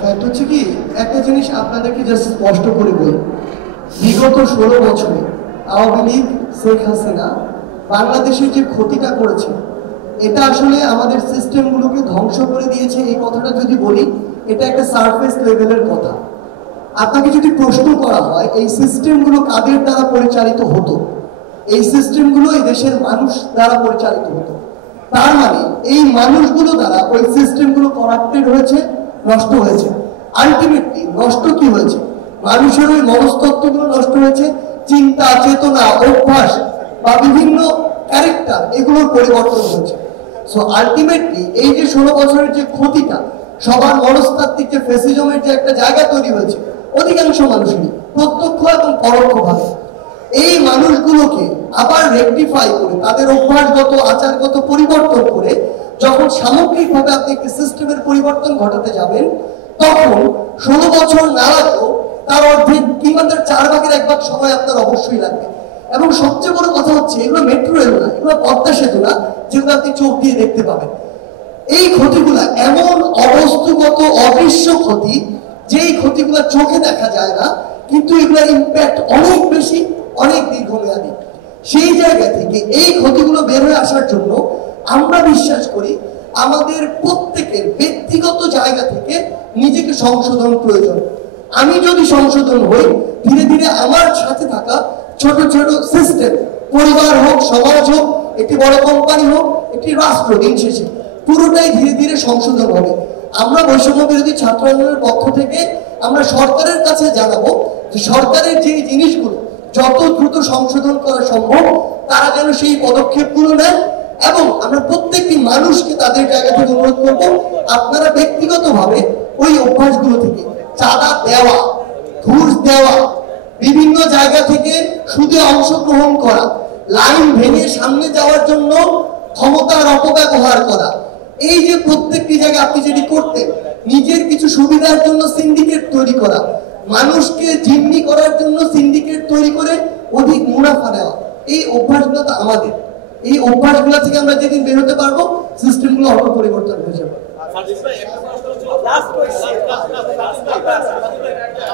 Fact হচ্ছে কি, একটা জিনিস আপনাদেরকে জাস্ট স্পষ্ট করে বলি, বিগত 16 বছরে আওয়ামী লীগ, শেখ হাসিনা বাংলাদেশের যে ক্ষতিটা করেছে, এটা আসলে আমাদের সিস্টেমগুলোকে ধ্বংস করে দিয়েছে। এই কথাটা যদি বলি, এটা একটা সারফেস লেভেলের কথা। আপনাকে যদি প্রশ্ন করা হয় এই সিস্টেমগুলো কাদের দ্বারা পরিচালিত হতো, এই সিস্টেমগুলো এই দেশের মানুষ দ্বারা পরিচালিত হতো। তার মানে এই মানুষগুলো দ্বারা ওই সিস্টেমগুলো করাপ্টেড হয়েছে, নষ্ট হয়েছে। আলটিমেটলি নষ্ট কি হয়েছে? মানুষের ওই মনস্তত্ত্বগুলো নষ্ট হয়েছে, চিন্তা, চেতনা, অভ্যাস বা বিভিন্ন ক্যারেক্টার, এগুলোর পরিবর্তন হয়েছে। সো আলটিমেটলি এই যে 16 বছরের যে ক্ষতিটা, সবার মনস্তাত্ত্বিক যে ফ্যাসিজমের যে একটা জায়গা তৈরি হয়েছে অধিকাংশ মানুষেরই, প্রত্যক্ষ এবং পরোক্ষভাবে, এই মানুষগুলোকে আবার রেকটিফাই করে তাদের অভ্যাসগত আচারগত পরিবর্তন করে যখন সামগ্রিকভাবে আপনি একটি সিস্টেমের পরিবর্তন ঘটাতে যাবেন, তখন 16 বছর না লাগলেও তার অর্ধেক কিংবা তার 1/4 সময় আপনার অবশ্যই লাগবে। এবং সবচেয়ে বড় কথা হচ্ছে, এগুলো মেট্রো রেল না, এগুলো পদ্মা সেতু না যেগুলো আপনি চোখ দিয়ে দেখতে পাবেন। এই ক্ষতিগুলা এমন অবস্তুগত অদৃশ্য ক্ষতি, যেই ক্ষতিগুলা চোখে দেখা যায় না, কিন্তু এগুলোর ইম্প্যাক্ট অনেক বেশি, অনেক দীর্ঘমেয়াদী। সেই জায়গা থেকে এই ক্ষতিগুলো বের হয়ে আসার জন্য আমরা বিশ্বাস করি আমাদের প্রত্যেকের ব্যক্তিগত জায়গা থেকে নিজেকে সংশোধন প্রয়োজন। আমি যদি সংশোধন হই, ধীরে ধীরে আমার সাথে থাকা ছোট ছোট সিস্টেম, পরিবার হোক, সমাজ হোক, একটি বড় কোম্পানি হোক, একটি রাষ্ট্র, দিন শেষে পুরোটাই ধীরে ধীরে সংশোধন হবে। আমরা বৈষম্য বিরোধী ছাত্র আন্দোলনের পক্ষ থেকে আমরা সরকারের কাছে জানাবো যে সরকারের যে জিনিসগুলো যত দ্রুত সংশোধন করা সম্ভব তারা যেন সেই পদক্ষেপগুলো নেন। এবং আমরা প্রত্যেকটি মানুষকে তাদের জায়গা থেকে অনুরোধ করব, আপনারা ব্যক্তিগতভাবে ওই অভ্যাসগুলো থেকে চাঁদা দেওয়া, ঘুষ দেওয়া, বিভিন্ন জায়গা থেকে সুদে অংশগ্রহণ করা, লাইন ভেঙে সামনে যাওয়ার জন্য ক্ষমতার অপব্যবহার করা, এই যে প্রত্যেকটি জায়গায় আপনি যেটি করতেন, নিজের কিছু সুবিধার জন্য সিন্ডিকেট তৈরি করা, মানুষকে জিম্মি করার জন্য সিন্ডিকেট তৈরি করে অধিক মুনাফা নেওয়া, এই অভ্যাসগুলো তো আমাদের। এই অভ্যাসগুলো থেকে আমরা যেদিন বের হতে পারবো, সিস্টেমগুলো অটো পরিবর্তন হয়ে যাবে।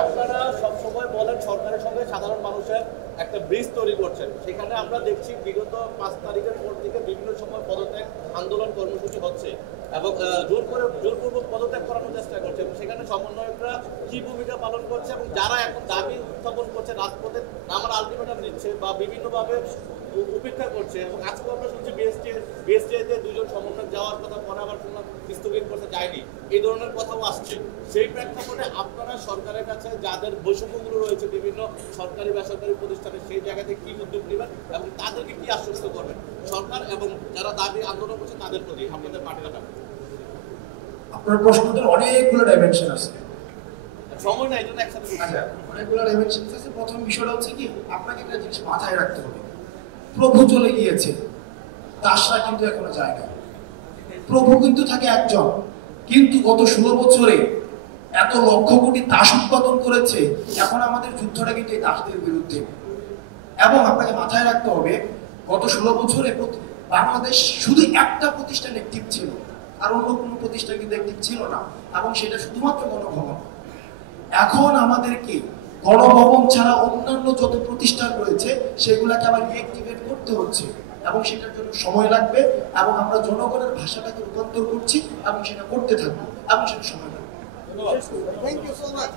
আপনারা সবসময় বলেন সরকারের সঙ্গে সাধারণ মানুষের একটা ব্রিজ তৈরি করছেন, সেখানে আমরা দেখছি বিগত 5 তারিখের পর থেকে বিভিন্ন সময় পদত্যাগ আন্দোলন কর্মসূচি হচ্ছে এবং জোরপূর্বক পদত্যাগ করানোর চেষ্টা করছে, এবং সেখানে সমন্বয়করা কি ভূমিকা পালন করছে এবং যারা এখন দাবি উত্থাপন করছে, রাজপথে নামার আলটিমেটাম দিচ্ছে বা বিভিন্নভাবে উপেক্ষা করছে, এবং আজকে আমরা শুনছি বিএসটিআইতে 2 জন সমন্বয়ক যাওয়ার কথা, পরে আবার শুনলাম স্থগিত করতে যায়নি, এই ধরনের কথাও আসছে। সেই প্রেক্ষাপটে আপনারা সরকারের কাছে যাদের বৈষম্যগুলো রয়েছে বিভিন্ন সরকারি বেসরকারি প্রতিষ্ঠানে, সেই জায়গাতে কি উদ্যোগ নেবেন এবং তাদেরকে কি আশ্বস্ত করবেন সরকার এবং যারা দাবি আন্দোলন করছে তাদের প্রতি আপনাদের বার্তাটা? আপনার প্রশ্নদের অনেকগুলো ডাইমেনশন আছে, সময় নাই জন্য একসাথে অনেকগুলো ডাইমেনশন আছে। প্রথম বিষয়টা হচ্ছে কি, আপনাকে একটা জিনিস মাথায় রাখতে হবে, প্রভু চলে গিয়েছে, দাসরা কিন্তু এখনো যায় না। প্রভু কিন্তু থাকে একজন, কিন্তু গত 16 বছরে এত লক্ষ কোটি দাস উৎপাদন করেছে। এখন আমাদের যুদ্ধটা কিন্তু এই দাসদের বিরুদ্ধে। এবং আপনাকে মাথায় রাখতে হবে, গত 16 বছরে বাংলাদেশ শুধু একটা প্রতিষ্ঠান অ্যাক্টিভ ছিল, আর অন্য কোনো প্রতিষ্ঠান কিন্তু অ্যাক্টিভ ছিল না, এবং সেটা শুধুমাত্র গণভবন। এখন আমাদেরকে গণভবন ছাড়া অন্যান্য যত প্রতিষ্ঠান রয়েছে সেগুলোকে আবার রিঅ্যাক্টিভেট করতে হচ্ছে, এবং সেটার জন্য সময় লাগবে, এবং আমরা জনগণের ভাষাটাকে রূপান্তর করছি এবং সেটা করতে থাকবো, এবং সেটা সময় লাগবে। Thank you so much.